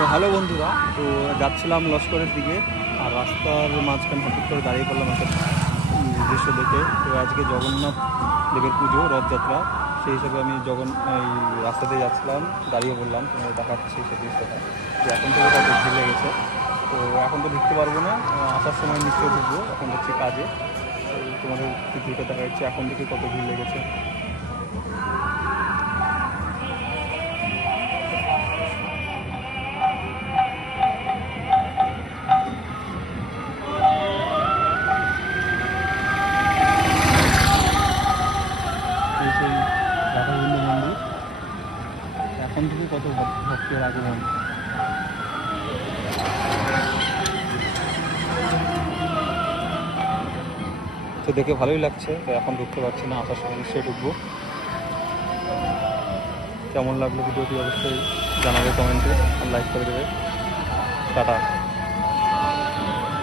তো হ্যালো বন্ধুরা, তো যাচ্ছিলাম লস্করের দিকে। আর রাস্তার মাঝখানে হঠাৎ করে দাঁড়িয়ে পড়লাম একটা দৃশ্য দেখে। তো আজকে জগন্নাথ দেবের পুজো, রথযাত্রা, সেই হিসাবে আমি এই রাস্তা দিয়ে যাচ্ছিলাম, দাঁড়িয়ে পড়লাম। তোমাদের দেখাচ্ছি সেই দৃশ্যটা যে এখন থেকে কত ভিড় লেগেছে। তো এখন তো ঢুকতে পারবো না, আসার সময় নিশ্চয়ই ঢুকবো, এখন হচ্ছে কাজে। তো তোমাদের ভিড়টা দেখা যাচ্ছে এখন থেকে কত ভিড় লেগেছে। এই সেই রাধাকুণ্ড মন্দির, এখন থেকে কত ভক্তের আগমন। তো দেখে ভালোই লাগছে। তো এখন ঢুকতে পারছি না, আসার সময় নিশ্চয়ই ঢুকবো। কেমন লাগলো ভিডিওটি অবশ্যই জানাবে কমেন্টে, আর লাইক করে দেবে। টাটা।